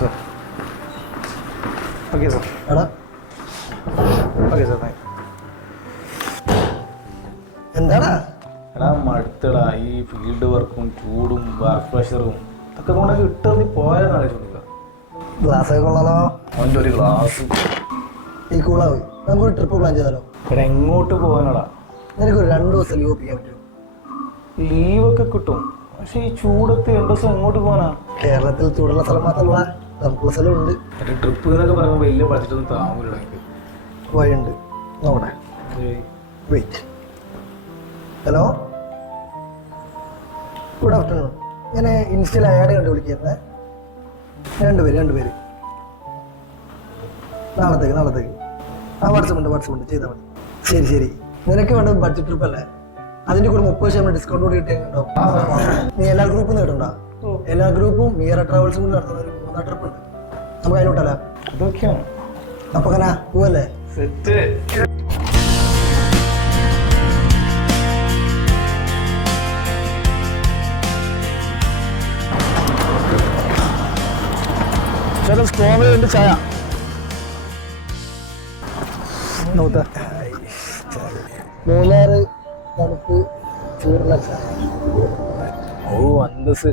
Sir okay sir എടാ okay sir thank എന്താടാ എടാ മടുത്തടാ ഈ ഫീൽഡ് വർക്കും ചൂടും വർക്ക് പ്രഷറും ഇതൊക്കെ കൊണ്ട് കിട്ടും നീ പോയാൽ ആലോചിക്കുക ഗ്ലാസ്സൊക്കെ കൊള്ളാലോ. അവൻ്റെ ഒരു ഗ്ലാസ് ഈ കൂളാവും. നമുക്കൊരു ട്രിപ്പ് പ്ലാൻ ചെയ്താലോ? ഇവിടെ എങ്ങോട്ട് പോകാനടാ? നിനക്കൊരു 2 ദിവസം ലീവ് ഒപ്പിക്കാൻ പറ്റുമോ? ലീവൊക്കെ കിട്ടും, പക്ഷെ ഈ ചൂടത്ത് 2 ദിവസം എങ്ങോട്ട് പോകാനാ? കേരളത്തിൽ ചൂടുള്ള സ്ഥലം മാത്രമല്ല, നമുക്കുള്ള സ്ഥലമുണ്ട്. ഒരു ട്രിപ്പ് എന്നൊക്കെ പറയുമ്പോൾ വലിയ ബഡ്ജറ്റൊന്നും താങ്ങൂല എനിക്ക്. വഴിയുണ്ട്, നോക്കട്ടെ. വെയിറ്റ്. Hello, good afternoon. ഞാൻ ഇൻസ്റ്റയിൽ ആഡ് കണ്ട് വിളിക്കുന്നത്. രണ്ടുപേര് നാളത്തേക്ക് ആ വാട്സപ്പ് ചെയ്താൽ മതി. ശരി. നിനക്ക് വേണ്ടത് ബഡ്ജറ്റ് ട്രിപ്പ് അല്ലേ? അതിൻ്റെ കൂടെ 30% ഡിസ്കൗണ്ട് കൂടി കിട്ടിയിട്ടുണ്ടാവും. നീ എല്ലാ ഗ്രൂപ്പും കേട്ടുണ്ടോ? എല്ലാ ഗ്രൂപ്പും മിയറ ട്രാവൽസും കൂടി നടത്തുന്ന ഒരു 3 ട്രിപ്പ് ഉണ്ട്. നമുക്ക് അതിനോട്ടല്ല അതൊക്കെയാണ്. അപ്പൊ അങ്ങനെ പോവല്ലേ? സെറ്റ്. ചേട്ടൻ സ്ട്രോങ് ഉണ്ട് ചായ. മൂന്നാറ് തണുപ്പ് ചൂടുള്ള ചായ. ഓ അന്തസ്.